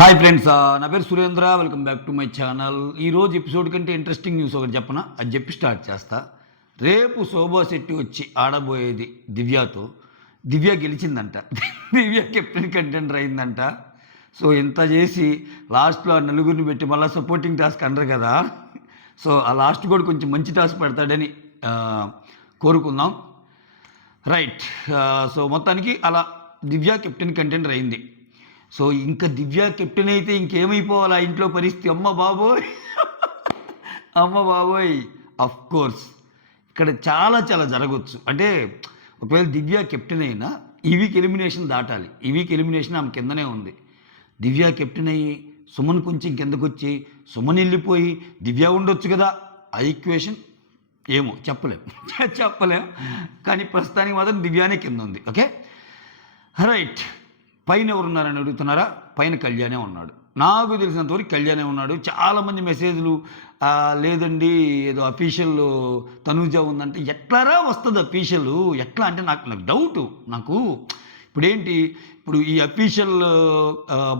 Hi friends, నా పేరు Surendra. Welcome back to my channel. ఈరోజు ఎపిసోడ్ కంటే ఇంట్రెస్టింగ్ న్యూస్ ఒకటి చెప్పనా, అది చెప్పి స్టార్ట్ చేస్తా. రేపు శోభా శెట్టి వచ్చి ఆడబోయేది దివ్యతో. దివ్య గెలిచిందంట. దివ్య కెప్టెన్ కంటెండర్ అయిందంట. సో ఇంత చేసి లాస్ట్లో ఆ నలుగురిని పెట్టి మళ్ళీ సపోర్టింగ్ టాస్క్ అనరు కదా. సో ఆ లాస్ట్ కూడా కొంచెం మంచి టాస్క్ పెడతాడని కోరుకుందాం. రైట్. సో మొత్తానికి అలా దివ్య కెప్టెన్ కంటెండర్ అయింది. సో ఇంకా దివ్య కెప్టెన్ అయితే ఇంకేమైపోవాలి ఆ ఇంట్లో పరిస్థితి. అమ్మ బాబోయ్, అమ్మ బాబోయ్. అఫ్ కోర్స్ ఇక్కడ చాలా చాలా జరగవచ్చు. అంటే ఒకవేళ దివ్య కెప్టెన్ అయినా ఈ వీక్ ఎలిమినేషన్ దాటాలి. ఈ వీక్ ఎలిమినేషన్ ఆమె కిందనే ఉంది. దివ్య కెప్టెన్ అయ్యి సుమన్ కొంచెం కిందకు వచ్చి సుమన్ వెళ్ళిపోయి దివ్య ఉండొచ్చు కదా. ఆ ఈక్వేషన్ ఏమో చెప్పలేం. కానీ ప్రస్తుతానికి మాత్రం దివ్యానే కింద ఉంది. Okay right. పైన ఎవరున్నారని అడుగుతున్నారా? పైన కళ్యాణే ఉన్నాడు. నాకు తెలిసినంతవరకు కళ్యాణే ఉన్నాడు. చాలామంది మెసేజ్లు లేదండి ఏదో అఫీషియల్ తనూజ ఉందంటే ఎట్లారా వస్తుంది అఫీషియల్? ఎట్లా అంటే నాకు డౌటు. నాకు ఇప్పుడు ఈ అఫీషియల్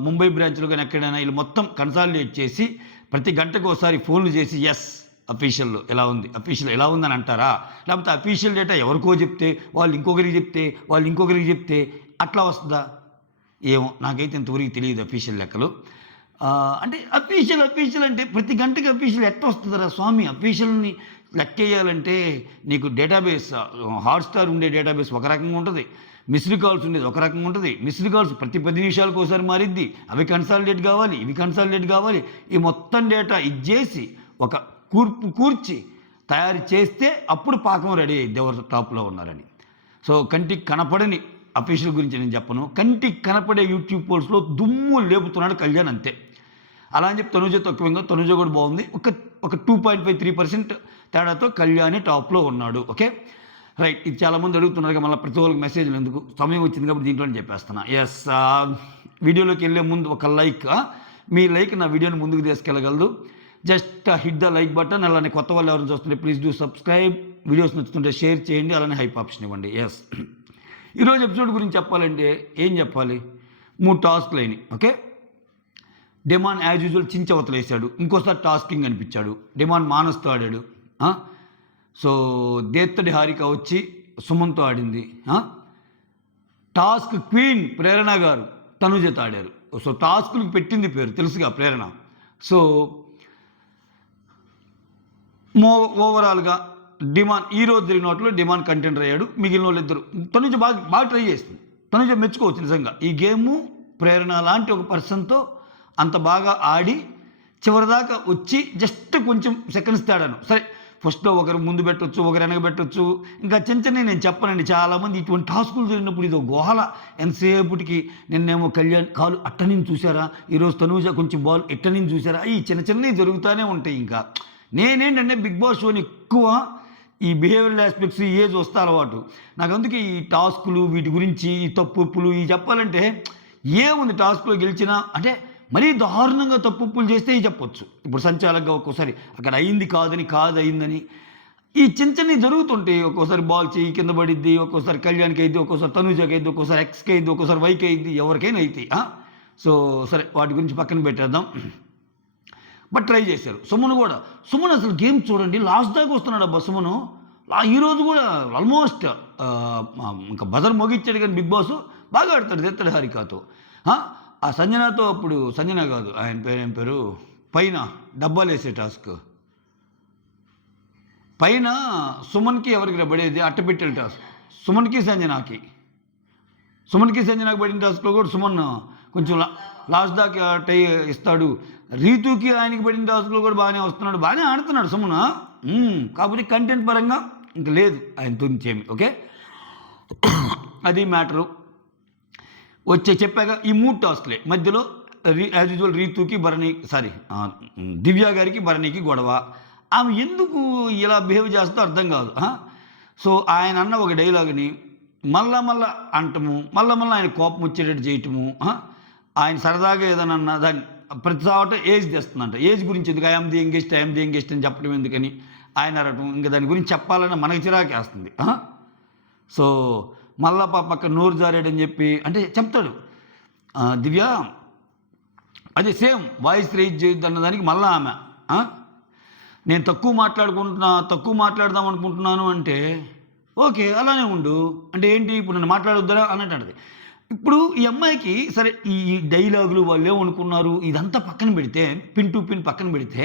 ముంబై బ్రాంచ్లో కానీ ఎక్కడైనా వీళ్ళు మొత్తం కన్సాలిడేట్ చేసి ప్రతి గంటకు ఒకసారి ఫోన్లు చేసి ఎస్ అఫీషియల్ ఎలా ఉందని అంటారా? లేకపోతే అఫీషియల్ డేటా ఎవరికో చెప్తే వాళ్ళు ఇంకొకరికి చెప్తే అట్లా వస్తుందా? ఏమో నాకైతే ఇంతవరకు తెలియదు అఫీషియల్ లెక్కలు. అంటే అఫీషియల్ అంటే ప్రతి గంటకి అఫీషియల్ ఎట్లా వస్తుందరా స్వామి? అఫీషియల్ని లెక్కేయాలంటే నీకు డేటాబేస్, హాట్స్టార్ ఉండే డేటాబేస్ ఒక రకంగా ఉంటుంది, మిస్డ్ కాల్స్ ఉండేది ఒక రకంగా ఉంటుంది. మిస్డ్ కాల్స్ ప్రతి 10 నిమిషాలకు ఒకసారి మారిద్ది. అవి కన్సాలిడేట్ కావాలి, ఇవి కన్సాలిడేట్ కావాలి. ఈ మొత్తం డేటా ఇచ్చేసి ఒక కూర్చి తయారు చేస్తే అప్పుడు పాకం రెడీ అయ్యిద్ది ఎవరు టాప్లో ఉన్నారని. సో కంటికి కనపడని అఫీషియల్ గురించి నేను చెప్పను. కంటికి కనపడే యూట్యూబ్ పోల్స్లో దుమ్ము లేపుతున్నాడు కళ్యాణ్, అంతే. అలా అని చెప్పి తనుజ తక్కువ, తనుజ కూడా బాగుంది. ఒక 2.53% తేడాతో కళ్యాణ్ టాప్లో ఉన్నాడు. Okay right. ఇది చాలామంది అడుగుతున్నారు మళ్ళీ ప్రతి ఒక్కరికి మెసేజ్లు ఎందుకు, సమయం వచ్చింది కాబట్టి దీంట్లోనే చెప్పేస్తున్నా. ఎస్, వీడియోలోకి వెళ్ళే ముందు ఒక లైక్, మీ లైక్ నా వీడియోని ముందుకు తీసుకెళ్ళగలదు. Just hit the like button. అలానే కొత్త వాళ్ళు ఎవరైనా చూస్తుంటే ప్లీజ్ డూ సబ్స్క్రైబ్. వీడియోస్ నచ్చుతుంటే షేర్ చేయండి, అలానే హైప్ ఆప్షన్ ఇవ్వండి. ఎస్, ఈరోజు ఎపిసోడ్ గురించి చెప్పాలంటే ఏం చెప్పాలి? 3 టాస్క్లు అయినాయి. ఓకే, డిమాండ్ యాజ్ యూజువల్ చించవతలు వేసాడు. ఇంకోసారి టాస్కింగ్ అనిపించాడు. డిమాండ్ మానస్తో ఆడాడు. సో దేత్తడి హారిక వచ్చి సుమన్తో ఆడింది. టాస్క్ క్వీన్ ప్రేరణ గారు తనుజతో ఆడారు. సో టాస్క్లకు పెట్టింది పేరు తెలుసుగా ప్రేరణ. సో ఓవరాల్గా డిమాండ్ ఈరోజు జరిగిన వాటిలో డిమాండ్ కంటెండర్ అయ్యాడు. మిగిలిన వాళ్ళు ఇద్దరు తనుజ బాగా ట్రై చేస్తుంది. తనుజ మెచ్చుకోవచ్చు నిజంగా. ఈ గేము ప్రేరణ లాంటి ఒక పర్సన్తో అంత బాగా ఆడి చివరిదాకా వచ్చి జస్ట్ కొంచెం సెకండ్స్ తేడాను. సరే ఫస్ట్లో ఒకరు ముందు పెట్టవచ్చు, ఒకరు వెనక పెట్టవచ్చు, ఇంకా చిన్న నేను చెప్పనండి. చాలామంది ఇటువంటి టాస్కులు జరిగినప్పుడు ఇదో గోహల. ఎంతసేపటికి నిన్నేమో కళ్యాణ్ కాలు అట్టనిని చూసారా, ఈరోజు తనుజ కొంచెం బాల్ ఎట్టనిని చూసారా, ఈ చిన్నవి జరుగుతూనే ఉంటాయి. ఇంకా నేనేంటంటే బిగ్ బాస్ షోని ఎక్కువ ఈ బిహేవియరల్ ఆస్పెక్ట్స్ ఏజ్ వస్తే అలవాటు నాకు. అందుకే ఈ టాస్కులు వీటి గురించి ఈ తప్పులు ఈ చెప్పాలంటే ఏముంది, టాస్క్లో గెలిచినా అంటే మరీ దారుణంగా తప్పులు చేస్తే చెప్పొచ్చు. ఇప్పుడు సంచాలకుగా ఒక్కోసారి అక్కడ కాదయిందని ఈ చిన్నవి జరుగుతుంటాయి. ఒక్కోసారి బాల్ చేయి కింద పడిద్ది, ఒక్కోసారి కళ్యాణ్కి అయింది, ఒక్కోసారి తనుజకి అయింది, ఒక్కోసారి ఎక్స్కి అయింది, ఒక్కోసారి వైకి అయింది, ఎవరికైనా అవుతాయి. సో సరే వాటి గురించి పక్కన పెట్టేద్దాం. బట్ ట్రై చేశారు. సుమన్ అసలు గేమ్ చూడండి, లాస్ట్ దాకా వస్తున్నాడు అబ్బా సుమను. ఈరోజు కూడా ఆల్మోస్ట్ ఇంకా బజర్ మోగిచ్చాడు. కానీ బిగ్ బాస్ బాగా ఆడతాడు తెత్తడి హారికతో. ఆ సంజనాతో అప్పుడు సంజన కాదు ఆయన ఏం పేరు పైన డబ్బాలు వేసే టాస్క్ పైన సుమన్కి ఎవరికి పడేది అట్టపెట్టే టాస్క్ సుమన్కి సంజనాకి పడిన టాస్క్లో కూడా సుమన్ కొంచెం లాస్ట్ దాకా టై ఇస్తాడు. రీతుకి ఆయనకి పడిన టాస్క్లో కూడా బాగానే వస్తున్నాడు, బాగానే ఆడుతున్నాడు సుమన్. కాకపోతే కంటెంట్ పరంగా ఇంకా లేదు ఆయన తొంచేమి. ఓకే అది మ్యాటరు. చెప్పాక ఈ 3 టాస్క్లే మధ్యలో యాజ్ యూజువల్ రీతుకి దివ్య గారికి భరణికి గొడవ. ఆమె ఎందుకు ఇలా బిహేవ్ చేస్తో అర్థం కాదు. సో ఆయన అన్న ఒక డైలాగ్ని మళ్ళా అంటము, మళ్ళా ఆయన కోపం వచ్చేటట్టు చేయటము, ఆయన సరదాగా ఏదైనా అన్న దాన్ని ప్రతి సావట ఏజ్ తెస్తుందంట. ఏజ్ గురించి ఎందుకు ఐఎమ్ ది యంగెస్ట్ అని చెప్పడం ఎందుకని ఆయన అరటం, ఇంకా దాని గురించి చెప్పాలని మనకి చిరాకేస్తుంది. సో మళ్ళా పక్క నోరు జారాడని చెప్పి అంటే చెప్తాడు. దివ్య అదే సేమ్ వాయిస్ రేజ్ చేయొద్దు అన్నదానికి మళ్ళీ ఆమె నేను తక్కువ మాట్లాడదాం అనుకుంటున్నాను అంటే ఓకే అలానే ఉండు అంటే ఏంటి ఇప్పుడు నన్ను మాట్లాడొద్దా అన్నట్టు అంటది. ఇప్పుడు ఈ అమ్మాయికి సరే ఈ డైలాగులు వాళ్ళు ఏమనుకున్నారు ఇదంతా పక్కన పెడితే పిన్ టు పిన్ పక్కన పెడితే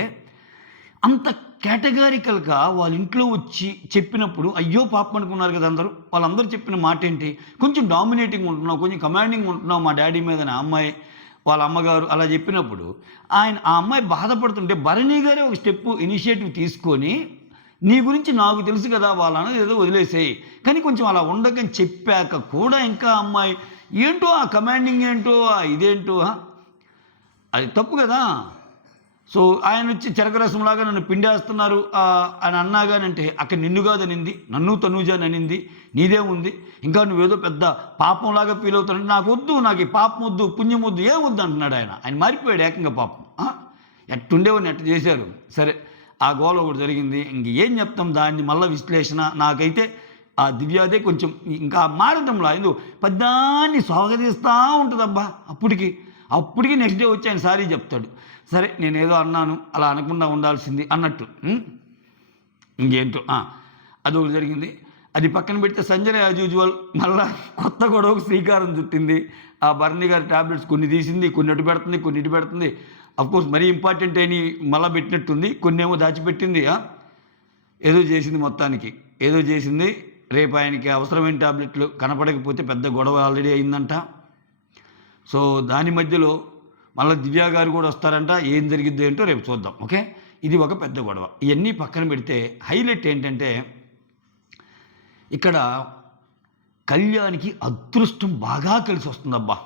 అంత కేటగారికల్గా వాళ్ళ ఇంట్లో వచ్చి చెప్పినప్పుడు అయ్యో పాపం అనుకున్నారు కదా అందరూ. వాళ్ళందరూ చెప్పిన మాట ఏంటి, కొంచెం డామినేటింగ్ ఉంటున్నావు, కొంచెం కమాండింగ్ ఉంటున్నావు మా డాడీ మీద నా అమ్మాయి వాళ్ళ అమ్మగారు అలా చెప్పినప్పుడు ఆ అమ్మాయి బాధపడుతుంటే భరణి గారే ఒక స్టెప్ ఇనిషియేటివ్ తీసుకొని నీ గురించి నాకు తెలుసు కదా వాళ్ళన్నది ఏదో వదిలేసేయి కానీ కొంచెం అలా ఉండకని చెప్పాక కూడా ఇంకా అమ్మాయి ఏంటో ఆ కమాండింగ్ ఏంటో ఇదేంటో అది తప్పు కదా. సో ఆయన వచ్చి చెరకరసంలాగా నన్ను పిండేస్తున్నారు అని అన్నాగానంటే అక్కడ నిన్ను కాదనింది, నన్ను తనూజాని అనింది, నీదే ఉంది. ఇంకా నువ్వేదో పెద్ద పాపంలాగా ఫీల్ అవుతానంటే నాకు వద్దు, నాకు ఈ పాపం వద్దు, పుణ్యం వద్దు, ఏం వద్దు అంటున్నాడు ఆయన మారిపోయాడు ఏకంగా పాపం. ఎట్టుండేవని ఎట్ట చేశారు. సరే ఆ గోల ఒకటి జరిగింది, ఇంక ఏం చెప్తాం దాన్ని మళ్ళీ విశ్లేషణ. నాకైతే ఆ దివ్యాదే కొంచెం ఇంకా మారటంలా ఎందుకు పెద్దాన్ని స్వాగతిస్తూ ఉంటుందబ్బా. అప్పటికి నెక్స్ట్ డే వచ్చి ఆయన సారీ చెప్తాడు. సరే నేనేదో అన్నాను అలా అనకుండా ఉండాల్సింది అన్నట్టు ఇంకేంటో అది ఒకటి జరిగింది. అది పక్కన పెడితే సంజన యాజ్ యూజువల్ మళ్ళా కొత్త గొడవకు శ్రీకారం చుట్టింది. ఆ భరణి గారి ట్యాబ్లెట్స్ కొన్ని తీసింది, కొన్ని అటు పెడుతుంది, కొన్ని ఇటు పెడుతుంది. అఫ్కోర్స్ మరీ ఇంపార్టెంట్ అని మళ్ళీ పెట్టినట్టుంది, కొన్ని ఏమో దాచిపెట్టింది. ఏదో చేసింది, మొత్తానికి ఏదో చేసింది. రేపు ఆయనకి అవసరమైన ట్యాబ్లెట్లు కనపడకపోతే పెద్ద గొడవ ఆల్రెడీ అయిందంట. సో దాని మధ్యలో మళ్ళీ దివ్య గారు కూడా వస్తారంట. ఏం జరిగిద్దో ఏంటో రేపు చూద్దాం. ఓకే, ఇది ఒక పెద్ద గొడవ. ఇవన్నీ పక్కన పెడితే హైలైట్ ఏంటంటే ఇక్కడ కళ్యాణ్కి అదృష్టం బాగా కలిసి వస్తుంది అబ్బా,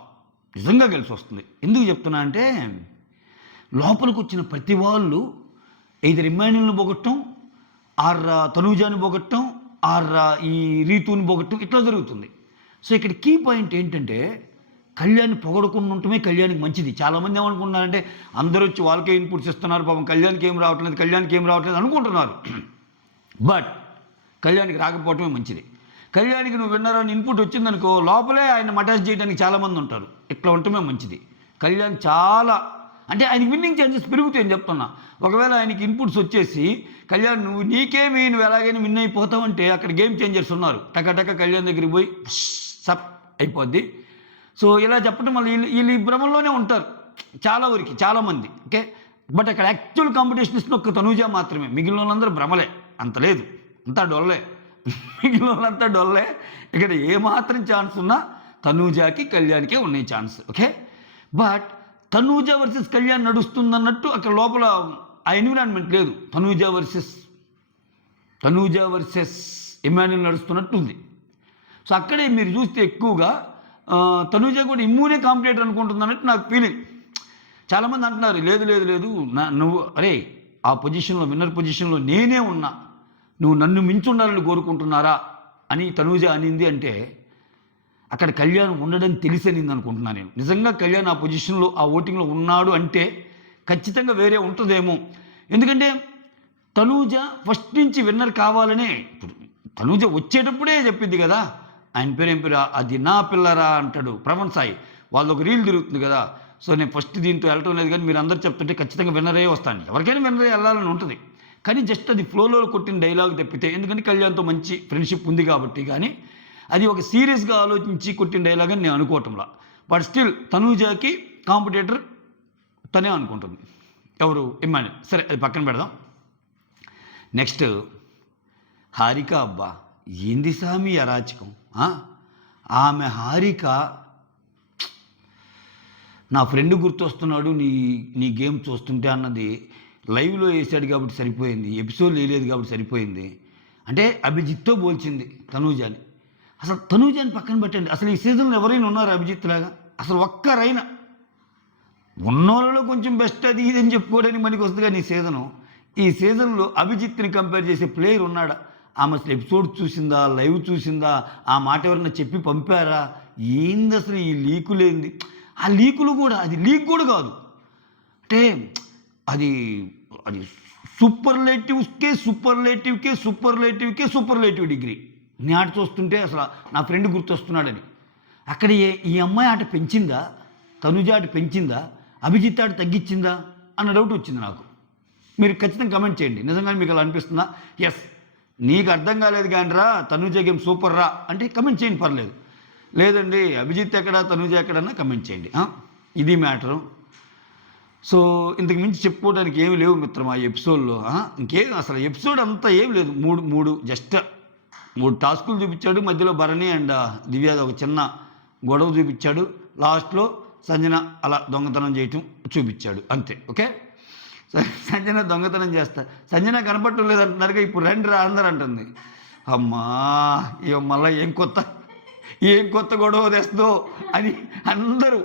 నిజంగా కలిసి వస్తుంది. ఎందుకు చెప్తున్నా అంటే లోపలికి వచ్చిన ప్రతి వాళ్ళు ఐదర్ ఇమ్మాన్యుల్ని పోగొట్టడం, ఆర్ తనూజాని పోగొట్టడం, ఆర్ ఈ రీతుని పోగొట్టడం, ఇట్లా జరుగుతుంది. సో ఇక్కడ కీ పాయింట్ ఏంటంటే కళ్యాణ్ పొగడకుండా ఉండటమే కళ్యాణ్కి మంచిది. చాలామంది ఏమనుకుంటున్నారంటే అందరూ వచ్చి వాళ్ళకే ఇన్పుట్స్ ఇస్తున్నారు, పాపం కళ్యాణ్కి ఏం రావట్లేదు అనుకుంటున్నారు. బట్ కళ్యాణ్కి రాకపోవటమే మంచిది. కళ్యాణ్కి నువ్వు విన్నారని ఇన్పుట్ వచ్చిందనుకో లోపలే ఆయన మటాజ్ చేయడానికి చాలామంది ఉంటారు. ఇట్లా ఉండటమే మంచిది. కళ్యాణ్ చాలా అంటే ఆయనకి విన్నింగ్ ఛాన్సెస్ పెరుగుతాయని చెప్తున్నా. ఒకవేళ ఆయనకి ఇన్పుట్స్ వచ్చేసి కళ్యాణ్ నువ్వు ఎలాగైనా విన్ అయిపోతావంటే అక్కడ గేమ్ చేంజర్స్ ఉన్నారు. టక కళ్యాణ్ దగ్గరికి పోయి సప్ అయిపోద్ది. సో ఇలా చెప్పడం వల్ల వీళ్ళు ఈ భ్రమంలోనే ఉంటారు చాలా వరకు చాలామంది. ఓకే, బట్ అక్కడ యాక్చువల్ కాంపిటీషనిస్ట్ ఒక్క తనూజ మాత్రమే, మిగిలిన వాళ్ళందరూ భ్రమలే, అంత లేదు, అంతా డొల్లే, మిగిలిన వాళ్ళంతా డొల్లే. ఇక్కడ ఏమాత్రం ఛాన్స్ ఉన్నా తనూజాకి కళ్యాణ్కే ఉన్నాయి chance. Okay, but Tanuja versus Kalyan నడుస్తుందన్నట్టు అక్కడ లోపల ఆ ఎన్విరాన్మెంట్ లేదు. తనూజ వర్సెస్ ఇమాన్యుల్ నడుస్తున్నట్టు ఉంది. సో అక్కడే మీరు చూస్తే ఎక్కువగా తనూజ కూడా ఇమ్మూనే కాంపిటేటర్ అనుకుంటుంది అన్నట్టు నాకు ఫీలింగ్. చాలామంది అంటున్నారు లేదు నువ్వు అరే ఆ పొజిషన్లో విన్నర్ పొజిషన్లో నేనే ఉన్నా, నువ్వు నన్ను మించుండాలని కోరుకుంటున్నారా అని తనూజ అనింది అంటే అక్కడ కళ్యాణ్ ఉండడం తెలిసనింది అనుకుంటున్నాను నేను. నిజంగా కళ్యాణ్ ఆ పొజిషన్లో ఆ ఓటింగ్లో ఉన్నాడు అంటే ఖచ్చితంగా వేరే ఉంటుందేమో. ఎందుకంటే తనూజ ఫస్ట్ నుంచి విన్నర్ కావాలనే, ఇప్పుడు తనూజ వచ్చేటప్పుడే చెప్పింది కదా, ఆయన పేరు ఏం పేరు, అది నా పిల్లరా అంటాడు ప్రవణ్ సాయి, వాళ్ళు ఒక రీల్ తిరుగుతుంది కదా. సో నేను ఫస్ట్ దీంతో వెళ్ళటం లేదు కానీ మీరు అందరూ చెప్తుంటే ఖచ్చితంగా విన్నరే వస్తాను, ఎవరికైనా విన్నరే వెళ్ళాలని ఉంటుంది. కానీ జస్ట్ అది ఫ్లోలో కొట్టిన డైలాగ్ తప్పితే, ఎందుకంటే కళ్యాణ్తో మంచి ఫ్రెండ్షిప్ ఉంది కాబట్టి, కానీ అది ఒక సీరియస్గా ఆలోచించి కొట్టిన డైలాగ్ అని నేను అనుకోవటంలా. బట్ స్టిల్ తనూజాకి కాంపిటేటర్ తనే అనుకుంటుంది. ఎవరు? ఇమ్మాన్యుల్. సరే అది పక్కన పెడదాం. నెక్స్ట్ హారిక. అబ్బా ఏంది సామి అరాచకం. ఆమె హారిక నా ఫ్రెండ్ గుర్తొస్తున్నాడు నీ గేమ్ చూస్తుంటే అన్నది లైవ్లో వేసాడు కాబట్టి సరిపోయింది, ఎపిసోడ్లో వేయలేదు కాబట్టి సరిపోయింది. అంటే అభిజిత్తో పోల్చింది తనూజాని. అసలు తనూజాని పక్కన పెట్టండి, అసలు ఈ సీజన్లో ఎవరైనా ఉన్నారు అభిజిత్ లాగా? అసలు ఒక్కరైనా ఉన్నోళ్ళలో కొంచెం బెస్ట్ అది ఇది అని చెప్పుకోవడానికి మనకి వస్తుంది. కానీ ఈ సీజన్లో అభిజిత్ని కంపేర్ చేసే ప్లేయర్ ఉన్నాడా? ఆమె అసలు ఎపిసోడ్ చూసిందా, లైవ్ చూసిందా, ఆ మాట ఎవరన్నా చెప్పి పంపారా, ఏంది అసలు ఈ లీకులేంది? ఆ లీకులు కూడా అది లీక్ కూడా కాదు, అంటే అది సూపర్లేటివ్ డిగ్రీ. నీ ఆట చూస్తుంటే అసలు నా ఫ్రెండ్ గుర్తొస్తున్నాడని. అక్కడ ఈ అమ్మాయి ఆట పెంచిందా, తనుజ ఆట పెంచిందా? అభిజిత్ ఆడ తగ్గించిందా అన్న డౌట్ వచ్చింది నాకు. మీరు ఖచ్చితంగా కమెంట్ చేయండి, నిజంగానే మీకు అలా అనిపిస్తుందా? ఎస్, నీకు అర్థం కాలేదు కానీ రా తనుజ గేమ్ సూపర్ రా అంటే కమెంట్ చేయండి, పర్లేదు. లేదండి అభిజిత్ ఎక్కడా తనుజ ఎక్కడన్నా కమెంట్ చేయండి. ఇది మ్యాటరు. సో ఇంతకు మించి చెప్పుకోవడానికి ఏమి లేవు మిత్రమా ఈ ఎపిసోడ్లో. ఇంకేం అసలు ఎపిసోడ్ అంతా ఏం లేదు. జస్ట్ మూడు టాస్కులు చూపించాడు, మధ్యలో భరణి అండ్ దివ్యాది ఒక చిన్న గొడవ చూపించాడు, లాస్ట్లో సంజన అలా దొంగతనం చేయటం చూపించాడు, అంతే. ఓకే, సంజన దొంగతనం చేస్తా, సంజన కనపడటం లేదంటున్నారుగా, ఇప్పుడు రండి రా అందరు అంటుంది. అమ్మా మళ్ళీ ఏం కొత్త గొడవ తెస్తుందో అని అందరూ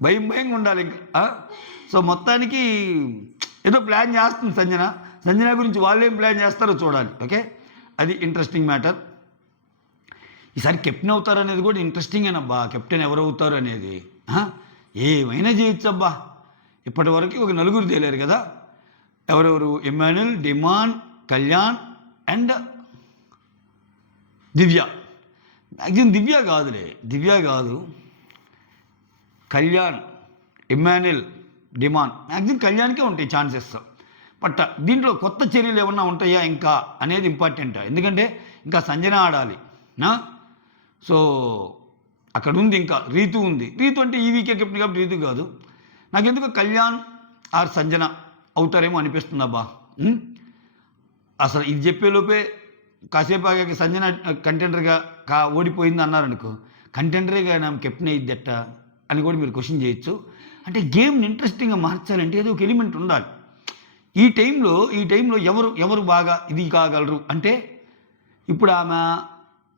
భయంగా ఉండాలి ఇంకా. సో మొత్తానికి ఏదో ప్లాన్ చేస్తుంది సంజన గురించి వాళ్ళు ఏం ప్లాన్ చేస్తారో చూడాలి. ఓకే, అది ఇంట్రెస్టింగ్ మ్యాటర్. ఈసారి కెప్టెన్ అవుతారు అనేది కూడా ఇంట్రెస్టింగేనబ్బా. కెప్టెన్ ఎవరు అవుతారు అనేది ఏమైనా చేయొచ్చు అబ్బా. ఇప్పటి వరకు ఒక నలుగురు తేలేరు కదా, ఎవరెవరు? Emmanuel, Demon, Kalyan and Divya. Maximum Divya కాదు, కళ్యాణ్, ఇమ్మాన్యుల్, డిమాన్. మ్యాక్సిమం కళ్యాణ్కే ఉంటాయి ఛాన్సెస్. బట్ దీంట్లో కొత్త చర్యలు ఏమన్నా ఉంటాయా ఇంకా అనేది ఇంపార్టెంట్. ఎందుకంటే ఇంకా సంజన ఆడాలి. సో అక్కడ ఉంది, ఇంకా రీతు ఉంది. రీతు అంటే ఈ వీకే కెప్టెన్ కాబట్టి రీతు కాదు. నాకెందుకు కళ్యాణ్ ఆర్ సంజన అవుతారేమో అనిపిస్తుంది అబ్బా. అసలు ఇది చెప్పేలోపే కాసేపు ఆగాక సంజన కంటెండర్గా ఓడిపోయింది అన్నారనుకో, కంటెండరేగా నా కెప్టెన్ అయ్యిద్దట అని కూడా మీరు క్వశ్చన్ చేయొచ్చు. అంటే గేమ్ని ఇంట్రెస్టింగ్గా మార్చాలంటే ఏదో ఒక ఎలిమెంట్ ఉండాలి. ఈ టైంలో ఎవరు బాగా ఇది కాగలరు అంటే, ఇప్పుడు ఆమె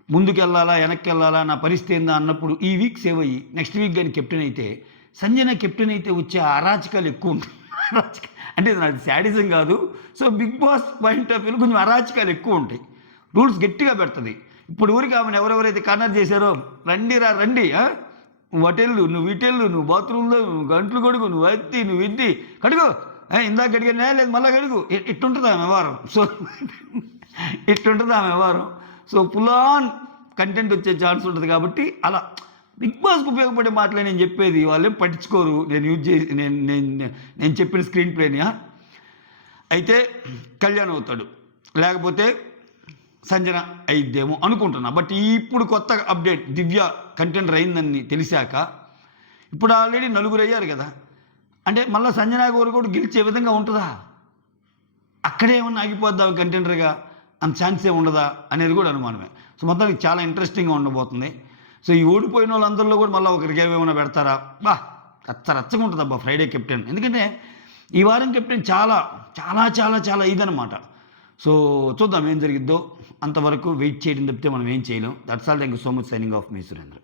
ముందుకు వెళ్ళాలా వెనక్కి వెళ్ళాలా నా పరిస్థితి ఏందా అన్నప్పుడు ఈ వీక్ సేవ్ అయ్యి నెక్స్ట్ వీక్ కానీ కెప్టెన్ అయితే, సంజన కెప్టెన్ అయితే వచ్చే అరాచకాలు ఎక్కువ ఉంటాయి. అంటే నాది శాడిజం కాదు. So Bigg Boss point of వ్యూలో కొంచెం అరాచకాలు ఎక్కువ ఉంటాయి. రూల్స్ గట్టిగా పెడుతుంది. ఇప్పుడు ఊరికి ఆమెను ఎవరెవరైతే కార్నర్ చేశారో, రండి నువ్వు అటెళ్ళు, నువ్వు ఇటెళ్ళు, నువ్వు బాత్రూంలో, నువ్వు గంటలు కడుగు, నువ్వు అత్తి, నువ్వు ఇద్ది కడుగు, ఇందాక కడిగినా లేదు మళ్ళీ కడుగు, ఇట్టుంటుంది ఆమె వ్యవహారం. సో ఫుల్ ఆన్ కంటెంట్ వచ్చే ఛాన్స్ ఉంటుంది. కాబట్టి అలా బిగ్ బాస్కి ఉపయోగపడే మాటలే నేను చెప్పేది. వాళ్ళేం పట్టించుకోరు నేను చెప్పిన స్క్రీన్ ప్లేని. అయితే కళ్యాణ్ అవుతాడు, లేకపోతే సంజన అయిద్దేమో అనుకుంటున్నా. బట్ ఇప్పుడు కొత్త అప్డేట్, దివ్య కంటెండర్ అయిందని తెలిసాక ఇప్పుడు ఆల్రెడీ నలుగురు అయ్యారు కదా, అంటే మళ్ళీ సంజన గారు కూడా గెలిచే విధంగా ఉంటుందా? అక్కడే ఏమన్నా ఆగిపోద్దాం కంటెండర్గా, అంత ఛాన్స్ ఏమి ఉండదా అనేది కూడా అనుమానమే. సో మొత్తానికి చాలా ఇంట్రెస్టింగ్గా ఉండబోతుంది. సో ఈ ఓడిపోయిన వాళ్ళందరిలో కూడా మళ్ళీ ఒకరికి ఏమైనా పెడతారా? రచ్చగా ఉంటుంది అబ్బా ఫ్రైడే కెప్టెన్. ఎందుకంటే ఈ వారం కెప్టెన్ చాలా చాలా చాలా చాలా ఇదనమాట. సో చూద్దాం ఏం జరిగిద్దో. అంతవరకు వెయిట్ చేయడం తప్పితే మనం ఏం చేయలేం. That's all. Thank you so much. Signing off me Surendra.